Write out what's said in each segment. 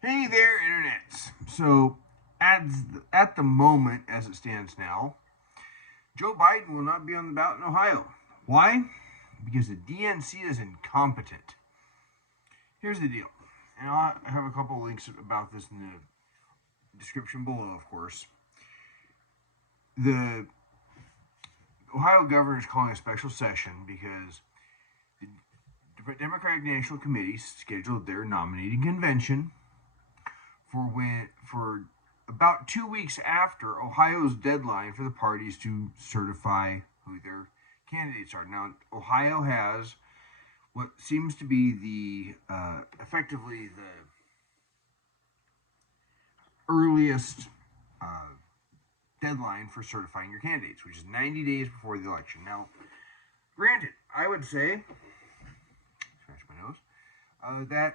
Hey there, internets. So, at the moment, as it stands now, Joe Biden will not be on the ballot in Ohio. Why? Because the DNC is incompetent. Here's the deal, and I'll have a couple links about this in the description below, of course. The Ohio governor is calling a special session because the Democratic National Committee scheduled their nominating convention for about 2 weeks after Ohio's deadline for the parties to certify who their candidates are. Now, Ohio has what seems to be the effectively the earliest uh, deadline for certifying your candidates, which is 90 days before the election. Now, granted, I would say, scratch my nose, that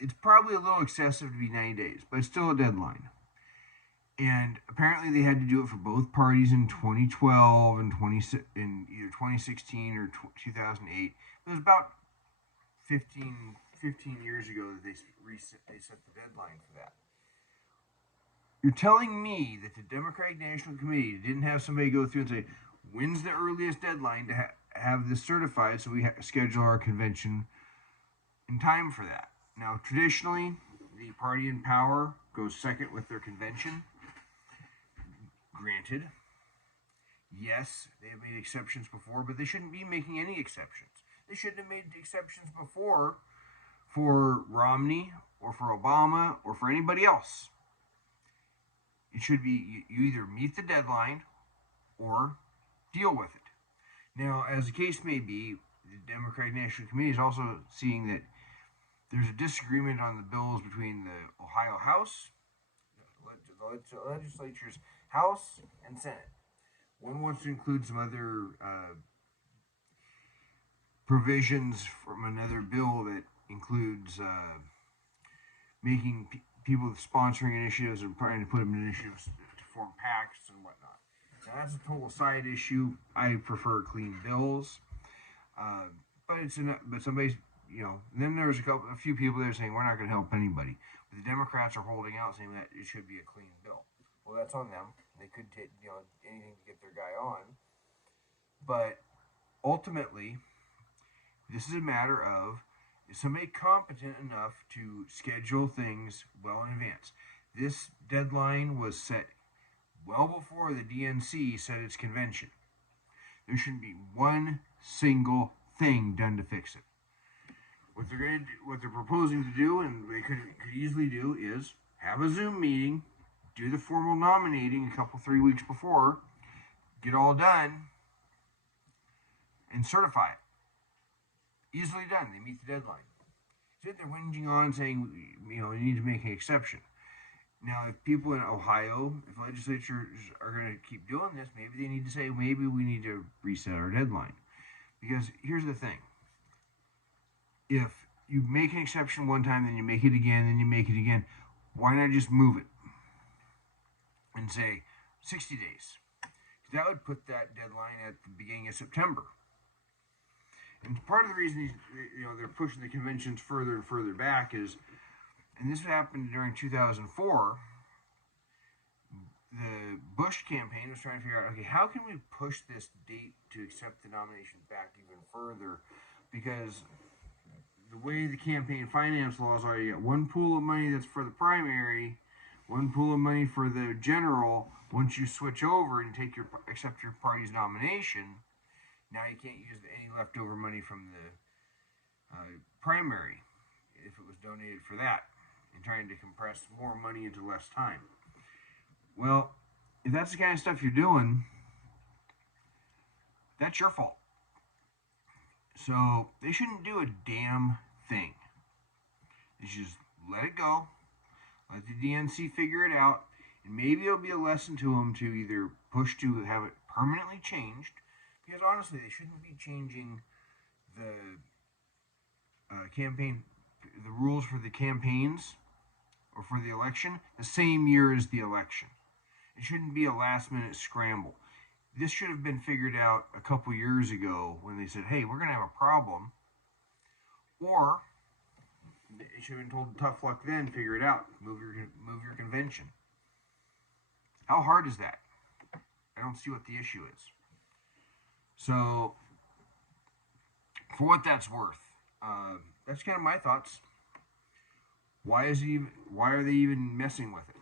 it's probably a little excessive to be 90 days, but it's still a deadline. And apparently they had to do it for both parties in 2012 and in either 2016 or 2008. It was about 15 years ago that they set the deadline for that. You're telling me that the Democratic National Committee didn't have somebody go through and say, when's the earliest deadline to have this certified so we schedule our convention in time for that? Now, traditionally, the party in power goes second with their convention. Granted, yes, they have made exceptions before, but they shouldn't be making any exceptions. They shouldn't have made exceptions before for Romney or for Obama or for anybody else. It should be you either meet the deadline or deal with it. Now, as the case may be, the Democratic National Committee is also seeing that there's a disagreement on the bills between the Ohio House, the legislature's House and Senate. One wants to include some other provisions from another bill that includes making people sponsoring initiatives and trying to put them in initiatives to form PACs and whatnot. Now that's a total side issue. I prefer clean bills, but somebody's then there's a few people there saying we're not going to help anybody. But the Democrats are holding out saying that it should be a clean bill. Well, that's on them. They could take anything to get their guy on, but ultimately, this is a matter of is somebody competent enough to schedule things well in advance. This deadline was set well before the DNC set its convention. There shouldn't be one single thing done to fix it. What they're proposing to do, and they could easily do, is have a Zoom meeting, do the formal nominating a couple 3 weeks before, get all done, and certify it. Easily done. They meet the deadline. So they're whinging on saying, we need to make an exception. Now, if people in Ohio, if legislatures are going to keep doing this, maybe they need to say, maybe we need to reset our deadline. Because here's the thing. If you make an exception one time, then you make it again, then you make it again, why not just move it and say 60 days? Because that would put that deadline at the beginning of September. And part of the reason they're pushing the conventions further and further back is, and this happened during 2004, the Bush campaign was trying to figure out, okay, how can we push this date to accept the nomination back even further? Because the way the campaign finance laws are, you got one pool of money that's for the primary, one pool of money for the general. Once you switch over and accept your party's nomination, now you can't use any leftover money from the primary if it was donated for that, and trying to compress more money into less time. Well, if that's the kind of stuff you're doing, that's your fault. So they shouldn't do a damn thing. They should just let it go, let the DNC figure it out, and maybe it'll be a lesson to them to either push to have it permanently changed, because honestly, they shouldn't be changing the the rules for the campaigns or for the election the same year as the election. It shouldn't be a last-minute scramble. This should have been figured out a couple years ago when they said, hey, we're going to have a problem. Or They should have been told tough luck then. Figure it out. Move your convention. How hard is that? I don't see what the issue is. So, for what that's worth, that's kind of my thoughts. Why are they even messing with it?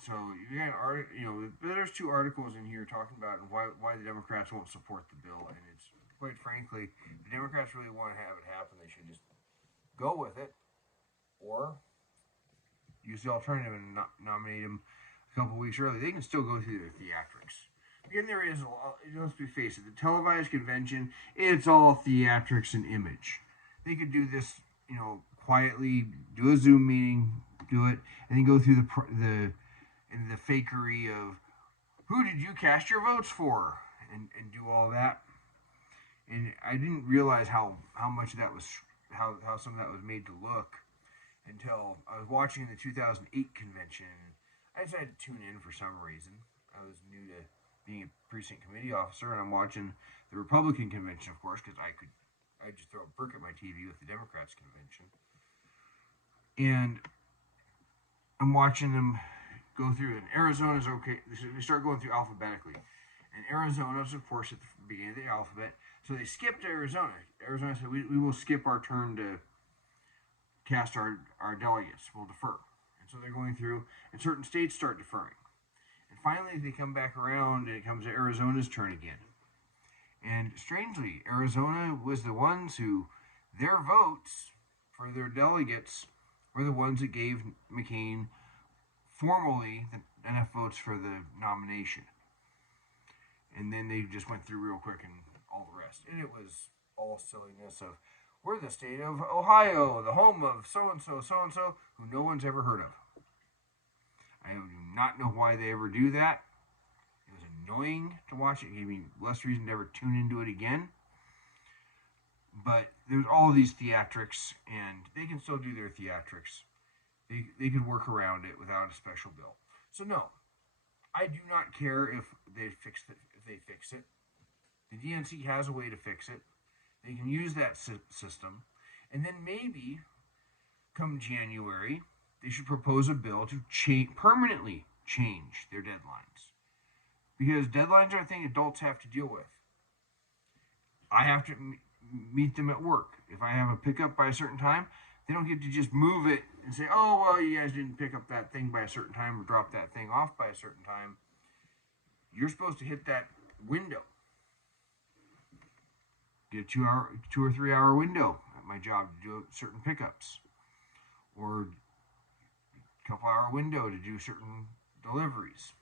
So you got there's two articles in here talking about why the Democrats won't support the bill, and it's quite frankly, if the Democrats really want to have it happen, they should just go with it, or use the alternative and nominate him a couple weeks early. They can still go through their theatrics. Again, there is, let's be face it, the televised convention, it's all theatrics and image. They could do this, quietly, do a Zoom meeting, do it, and then go through the fakery of who did you cast your votes for, and do all that. And I didn't realize how much of that was, how some of that was made to look until I was watching the 2008 convention. I decided to tune in for some reason. I was new to being a precinct committee officer, and I'm watching the Republican convention, of course, because I just throw a brick at my TV with the Democrats convention. And I'm watching them go through, and Arizona's okay. They start going through alphabetically. And Arizona's, of course, at the beginning of the alphabet. So they skipped Arizona. Arizona said, we will skip our turn to cast our delegates. We'll defer. And so they're going through, and certain states start deferring. And finally, they come back around, and it comes to Arizona's turn again. And strangely, Arizona was the ones who, their votes for their delegates were the ones that gave McCain formally enough votes for the nomination. And then they just went through real quick and all the rest. And it was all silliness of, we're the state of Ohio, the home of so-and-so, so-and-so, who no one's ever heard of. I do not know why they ever do that. It was annoying to watch it. It gave me less reason to ever tune into it again. But there's all these theatrics, and they can still do their theatrics. They can work around it without a special bill. So no, I do not care if they fix it. If they fix it, the DNC has a way to fix it. They can use that system, and then maybe come January, they should propose a bill to permanently change their deadlines, because deadlines are a thing adults have to deal with. I have to meet them at work. If I have a pickup by a certain time, they don't get to just move it and say, oh, well, you guys didn't pick up that thing by a certain time or drop that thing off by a certain time. You're supposed to hit that window. Get a 2 or 3 hour window at my job to do certain pickups, or a couple hour window to do certain deliveries.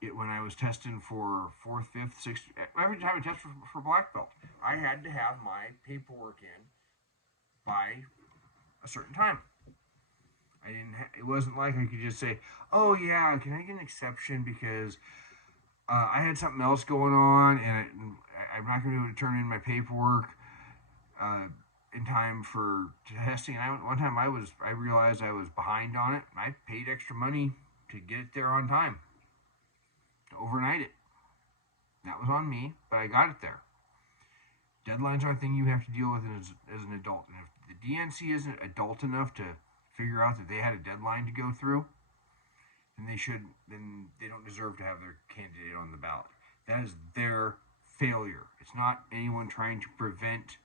When I was testing for 4th, 5th, 6th, every time I tested for black belt, I had to have my paperwork in by a certain time. It wasn't like I could just say, oh yeah, can I get an exception because I had something else going on and I'm not going to be able to turn in my paperwork in time for testing. And one time I realized I was behind on it. I paid extra money to get it there on time, to overnight it. That was on me, but I got it there. Deadlines are a thing you have to deal with as an adult. And if the DNC isn't adult enough to figure out that they had a deadline to go through, then they don't deserve to have their candidate on the ballot. That is their failure. It's not anyone trying to prevent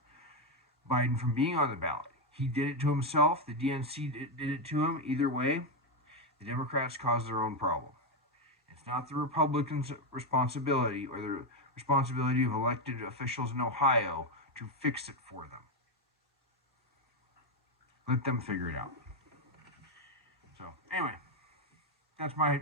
Biden from being on the ballot. He did it to himself. The DNC did it to him. Either way, the Democrats caused their own problem. It's not the Republicans' responsibility or the responsibility of elected officials in Ohio to fix it for them. Let them figure it out. So, anyway, that's my